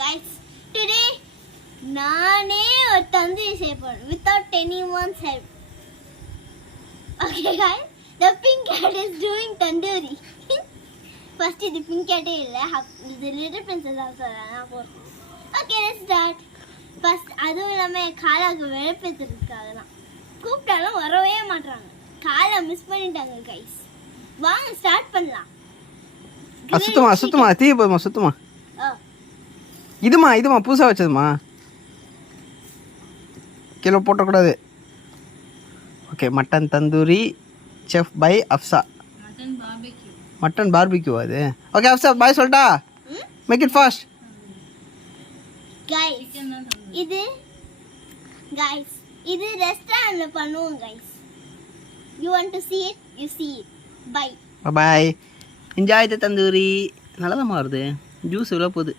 guys. Today நானே ஒரு தந்தூரி செய்ய போறேன் without anyone's help. Okay guys, the pink cat is doing tandoori. First the pink cat இல்ல the little princess also நான் போறேன். Okay, let's start. First அதுவும் இல்லாம காலாக்கு வெளுப்பேத்துறதுக்காகலாம் கூப்பிட்டாலும் வரவே மாட்டாங்க. காலை மிஸ் பண்ணிட்டாங்க guys. வாங்க ஸ்டார்ட் பண்ணலாம். சுத்தமா தீ போதுமா சுத்தமா இதுமா புதுசா வச்சதுமா கிலோ போட்டக்கூடாது. Okay, mutton tandoori chef by Apsa. Mutton barbecue அது. ஓகே அப்சா பாய் சொல்லிட்டா, மேக் இட் ஃபாஸ்ட். இது ரெஸ்டாரண்ட்ல பண்ணுவோம் guys. You want to see it? You see it. Bye. Bye. Enjoy the tandoori. நல்லா தான் மாறுது. ஜூஸ் எவ்வளோ போகுது.